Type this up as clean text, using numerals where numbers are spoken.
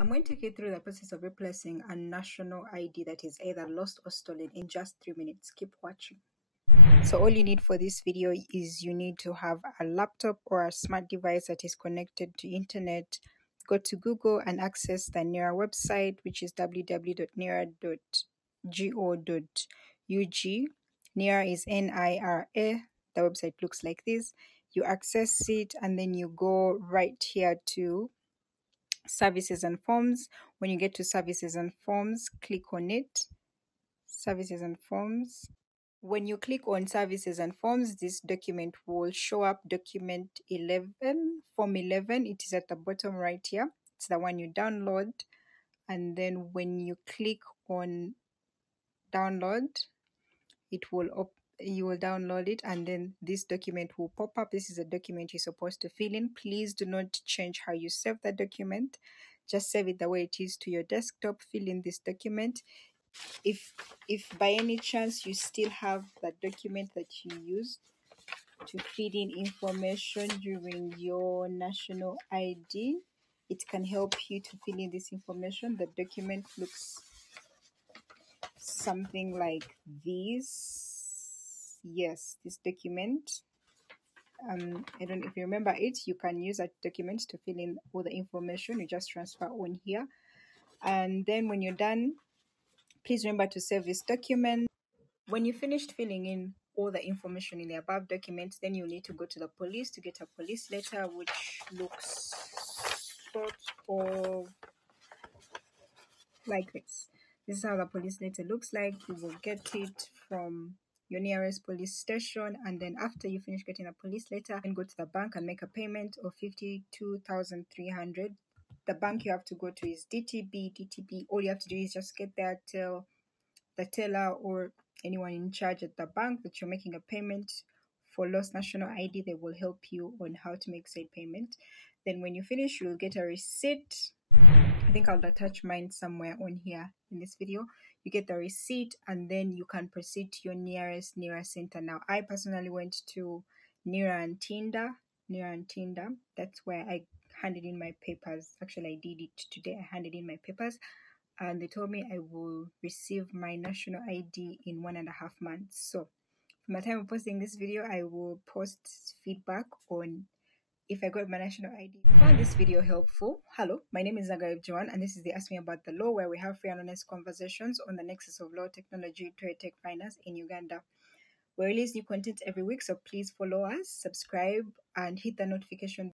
I'm going to take you through the process of replacing a national ID that is either lost or stolen in just 3 minutes. Keep watching. So all you need for this video is you need to have a laptop or a smart device that is connected to internet. Go to Google and access the NIRA website, which is www.nira.go.ug. NIRA is NIRA. The website looks like this. You access it and then you go right here to services and forms. When you get to services and forms, click on it. Services and forms. When you click on services and forms, this document will show up, document 11, form 11. It is at the bottom right here. It's the one you download. And then when you click on download, you will download it, and then this document will pop up. This is a document you're supposed to fill in. Please do not change how you save the document. Just save it the way it is to your desktop. Fill in this document. If by any chance you still have that document that you used to fill in information during your national ID, it can help you to fill in this information. The document looks something like this. Yes, this document. I don't know if you remember it. You can use that document to fill in all the information. You just transfer on here, and then when you're done, please remember to save this document. When you finished filling in all the information in the above documents, then you need to go to the police to get a police letter, which looks sort of like this. This is how the police letter looks like. You will get it from your nearest police station, and then after you finish getting a police letter, then go to the bank and make a payment of 52,300. The bank you have to go to is DTB. All you have to do is just get there, tell the teller or anyone in charge at the bank that you're making a payment for lost national ID. They will help you on how to make said payment. Then when you finish, you'll get a receipt. I think I'll attach mine somewhere on here in this video. You get the receipt, and then you can proceed to your nearest NIRA center. Now, I personally went to NIRA and Tinder. That's where I handed in my papers. Actually, I did it today. I handed in my papers, and they told me I will receive my national ID in 1.5 months. So from the time of posting this video, I will post feedback on if I got my national ID. If you found this video helpful, hello, my name is Nagarib Joan, and this is the Ask Me About the Law, where we have free and honest conversations on the nexus of law, technology, trade, tech, finance in Uganda. We release new content every week, so please follow us, subscribe, and hit the notification